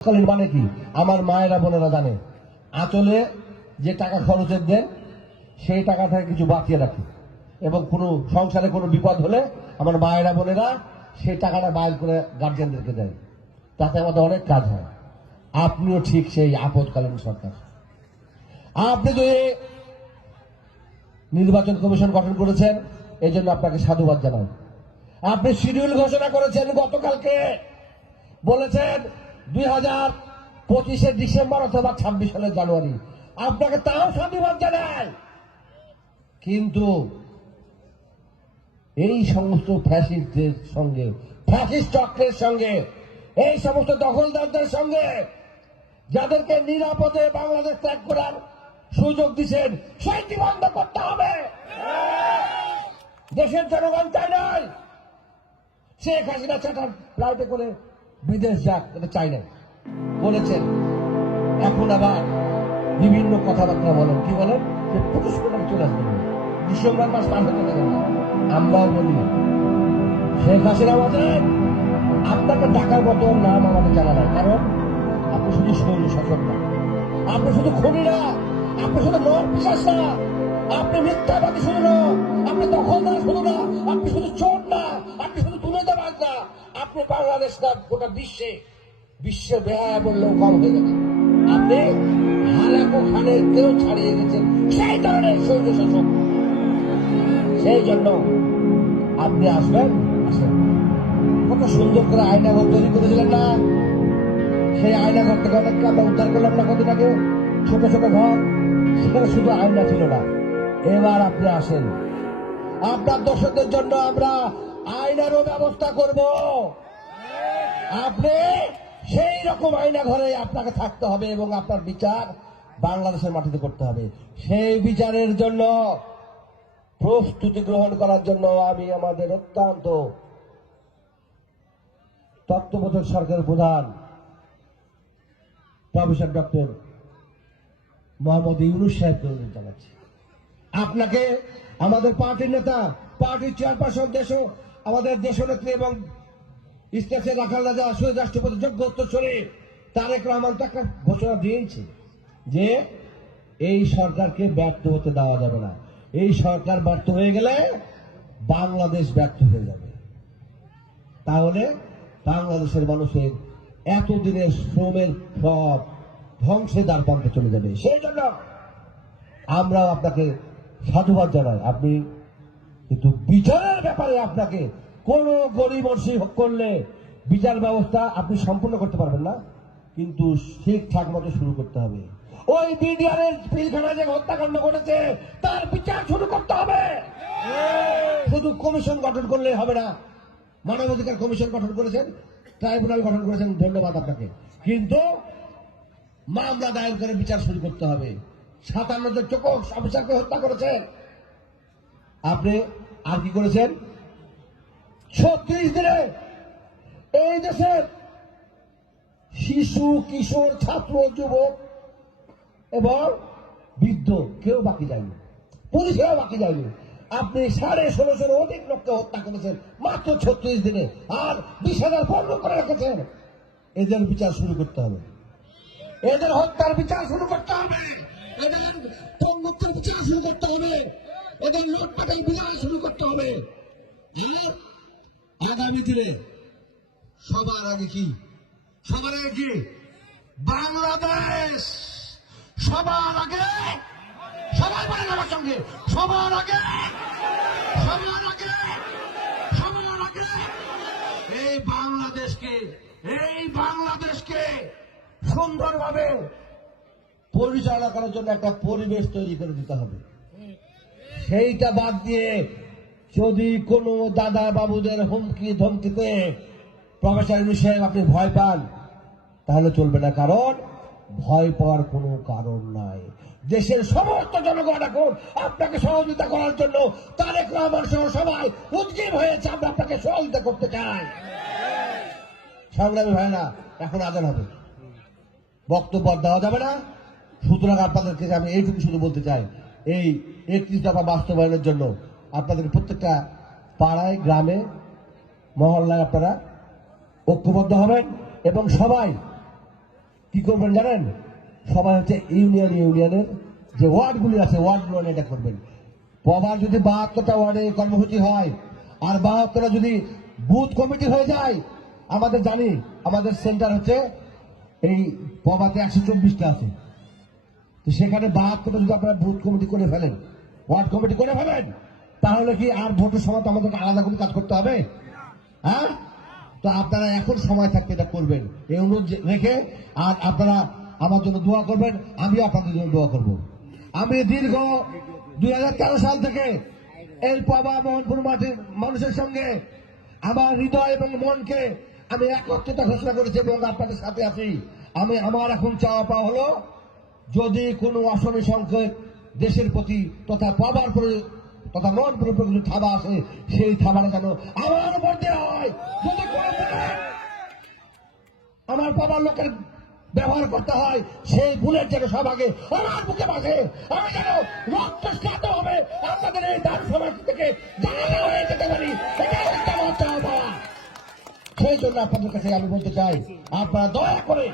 মানে কি আমার মায়েরা বোনেরা জানে, আঁচলে যে টাকা খরচের দেন সেই টাকা থেকে কিছু বাঁচিয়ে রাখি, এবং কোনো সংসারে কোনো বিপদ হলে আমার মায়েরা বোনেরা সেই টাকাটা বাইর করে গার্জিয়ানদেরকে দেয়, তাতে আমাদের অনেক কাজ হয়। আপনিও ঠিক সেই আপদকালীন সরকার। আপনি যে নির্বাচন কমিশন গঠন করেছেন এই জন্য আপনাকে সাধুবাদ জানাই। আপনি শিডিউল ঘোষণা করেছেন গতকালকে, বলেছেন 2025 ডিসেম্বর অথবা 26 সালের জানুয়ারি, আপনাকে তাও সাধুবাদ জানাই। কিন্তু এই সমস্ত ফ্যাসিস্টদের সঙ্গে, ফ্যাসিস্ট চক্রের সঙ্গে, এই সমস্ত দখলদারদের সঙ্গে যাদেরকে নিরাপদে বাংলাদেশ ত্যাগ করার সুযোগ দিচ্ছেন সেইটি বন্ধ করতে হবে। দেশের জনগণ চাই নাই শেখ হাসিনা চাটার ফ্লাইটে করে বিদেশ যাক, এটা চাই নাই বলেছেন। এখন আবার বিভিন্ন কথাবার্তা বলেন, কি বলেন যে 25 কোটি চলে আসবেন, ডিসেম্বর মাস পার হতে দেবেন না। আমরাও বলি শেখ হাসিনা বলেন আপনাকে ডাকার মতো নাম আমাদের জানা নাই, কারণ আপনি শুধু স্বৈর শাসক না, আপনি শুধু খুনি না, আপনি শুধু নর পিশাচ না, আপনি মিথ্যাবাদী শুধু না, আপনি দখলদার শুধু না, আপনি শুধু চোর না, আপনি শুধু দুর্নীতিবাজ না, আপনি বাংলাদেশ না গোটা বিশ্বে বেহায়া বললেও কম হয়ে গেছে। আপনি হালাকো খানের কেউ ছাড়িয়ে গেছেন সেই ধরনের স্বৈর শাসক। সেই জন্য আপনি আসবেন, আসেন। কত সুন্দর করে আয়নাঘর তৈরি করেছিলেন না, সেই আয়নাঘর থেকে অনেককে আমরা উদ্ধার করলাম না কদিন আগে, ছোট ছোট ঘর, সেখানে শুধু আয়না ছিল না। এবার আপনি আসেন, আপনার দর্শকদের জন্য আমরা আয়নারও ব্যবস্থা করব। আপনি সেই রকম আয়না ঘরে আপনাকে থাকতে হবে এবং আপনার বিচার বাংলাদেশের মাটিতে করতে হবে। সেই বিচারের জন্য প্রস্তুতি গ্রহণ করার জন্য আমি আমাদের অত্যন্ত তত্ত্বাবধায়ক সরকারের প্রধান প্রফেসর ডক্টর মোহাম্মদ ইউনূস সাহেবকে অনুরোধ জানাচ্ছি। আপনাকে আমাদের পার্টির নেতা, পার্টির চেয়ারপারসন, আমাদের দেশনেত্রী এবং ইসলামের রাখাল রাজা শহীদ রাষ্ট্রপতি যোগ্য উত্তরসূরি তারেক রহমান তো একটা ঘোষণা দিয়েছে যে এই সরকারকে ব্যর্থ হতে দেওয়া যাবে না। এই সরকার ব্যর্থ হয়ে গেলে বাংলাদেশ ব্যর্থ হয়ে যাবে। তাহলে বাংলাদেশের মানুষের এতদিনের শ্রমের সব ধ্বংসে দ্বারপ্রান্তে চলে যাবে। সেই জন্য আমরাও আপনাকে সাধুবাদ জানাই। আপনি কিন্তু বিচারের ব্যাপারে আপনাকে কোন গরিমসি করলে বিচার ব্যবস্থা আপনি সম্পূর্ণ করতে পারবেন না, কিন্তু ঠিকঠাক মতো শুরু করতে হবে। ওই বিডিআরের পিলখানায় যে হত্যাকাণ্ড ঘটেছে তার বিচার শুরু করতে হবে। শুধু কমিশন গঠন করলে হবে না। মানবাধিকার কমিশন গঠন করেছেন, ট্রাইব্যুনাল গঠন করেছেন, ধন্যবাদ আপনাকে, কিন্তু মামলা দায়ের করে বিচার শুরু করতে হবে। 57 জন চোখ অফিসারকে হত্যা করেছেন আপনি, আর কি করেছেন? 36 দিনে এই দেশের শিশু, কিশোর, ছাত্র, যুবক এবং বৃদ্ধ কেউ বাকি যায়নি, পুলিশেও বাকি যায়নি। আপনি 16,500 অধিক লোককে হত্যা করেছেন মাত্র 36 দিনে, আর 20,000 বন্ধ করে রেখেছেন। এদের বিচার শুরু করতে হবে, এদের হত্যার বিচার শুরু করতে হবে, এদের পঙ্গুত্বের বিচার শুরু করতে হবে, এদের লুটপাটের বিচার শুরু করতে হবে। আর আগামী দিনে সবার আগে কি? সবার আগে কি? বাংলাদেশ সবার আগে। সবাই বলেন আমার সঙ্গে, সবার আগে, সবার আগে, সবার আগে। এই বাংলাদেশকে সুন্দরভাবে পরিচালনা করার জন্য একটা পরিবেশ তৈরি করে দিতে হবে। সেইটা বাদ দিয়ে যদি কোনো দাদা বাবুদের হুমকি ধমকিতে প্রফেসর ইউনূস সাহেব আপনি ভয় পান তাহলে চলবে না, কারণ ভয় পাওয়ার কোনো কারণ নাই। দেশের সমস্ত জনগণ এখন আপনাকে সহযোগিতা করার জন্য তারেক রহমান সহ সবাই উদ্গ্রীব হয়েছে। আমরা আপনাকে সহযোগিতা করতে চাই। সংগ্রামী ভাই না, এখন আজান হবে, বক্তব্য দেওয়া যাবে না। সুতরাং আপনাদেরকে আমি এইটুকু শুধু বলতে চাই, এই 31 দফা বাস্তবায়নের জন্য আপনাদের প্রত্যেকটা পাড়ায়, গ্রামে, মহল্লায় আপনারা ঐক্যবদ্ধ হবেন এবং সবাই কি করবেন জানেন? সবাই হচ্ছে ইউনিয়নের যে ওয়ার্ডগুলি আছে ওয়ার্ডগুলো এটা করবেন। পবার যদি 72টা ওয়ার্ডে কর্মসূচি হয় আর 72টা যদি বুথ কমিটি হয়ে যায়, আমাদের জানি আমাদের সেন্টার হচ্ছে এই পবাতে 124টা আছে, তো সেখানে 72টা যদি আপনারা বুথ কমিটি করে ফেলেন, ওয়ার্ড কমিটি করে ফেলেন, তাহলে কি আর ভোটের সময় তো আমাদেরকে আলাদা করে কাজ করতে হবে? হ্যাঁ, তো আপনারা এখন সময় থাকতে এটা করবেন, এই অনুরোধ রেখে। আর আপনারা আমার জন্য দোয়া করবেন, আমিও আপনাদের জন্য দোয়া করব। আমি দীর্ঘ 2013 সাল থেকে এই পাবা মোহনপুর মাটির মানুষের সঙ্গে আমার হৃদয় এবং মনকে আমি একত্রিত ঘোষণা করেছি এবং আপনাদের সাথে আছি। আমার এখন চাওয়া পাওয়া হলো, যদি কোনো আসনে সংখ্যক দেশের প্রতি তথা পাবার প্রতি তথা মোহনপুরের প্রতি কিছু থাবা আসে, সেই থাবাটা যেন আমার উপর দেওয়া হয়। যদি কোনো আমার বাবার লোকের ব্যবহার করতে হয়, সেই ভুলের যেন সবাগে আমার বুকে বাসে, আমি যেন রক্তস্নাত হবে আপনাদের এই দান সমাজ থেকে জানানো হয়ে যেতে পারি। এটাই হচ্ছে আমার চাওয়া পাওয়া। সেই জন্য আপনাদের কাছে আমি বলতে চাই, আপনারা দয়া করে